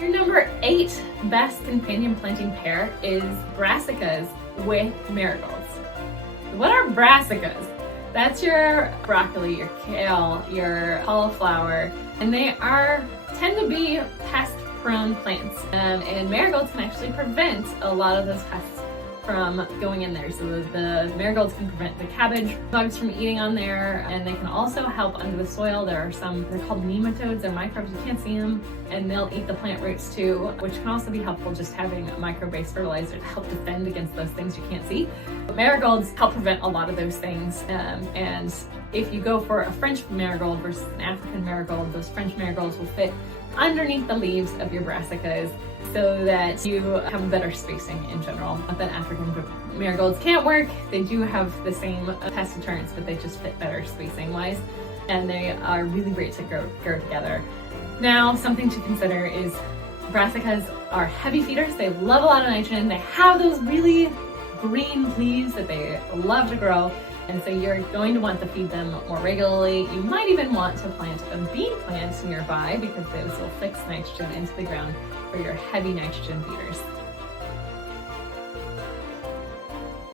Your number 8 best companion planting pair is brassicas with marigolds. What are brassicas? That's your broccoli, your kale, your cauliflower, and they tend to be pest-prone plants. And marigolds can actually prevent a lot of those pests from going in there. So the marigolds can prevent the cabbage bugs from eating on there, and they can also help under the soil. There are some, they're called nematodes, they're microbes, you can't see them, and they'll eat the plant roots too, which can also be helpful, just having a micro-based fertilizer to help defend against those things you can't see. But marigolds help prevent a lot of those things, and if you go for a French marigold versus an African marigold, those French marigolds will fit underneath the leaves of your brassicas so that you have a better spacing in general. Not that African marigolds can't work, they do have the same pest deterrents, but they just fit better spacing wise, and they are really great to grow together. Now, something to consider is brassicas are heavy feeders. They love a lot of nitrogen. They have those really green leaves that they love to grow, and so you're going to want to feed them more regularly. You might even want to plant a bean plant nearby because those will fix nitrogen into the ground for your heavy nitrogen feeders.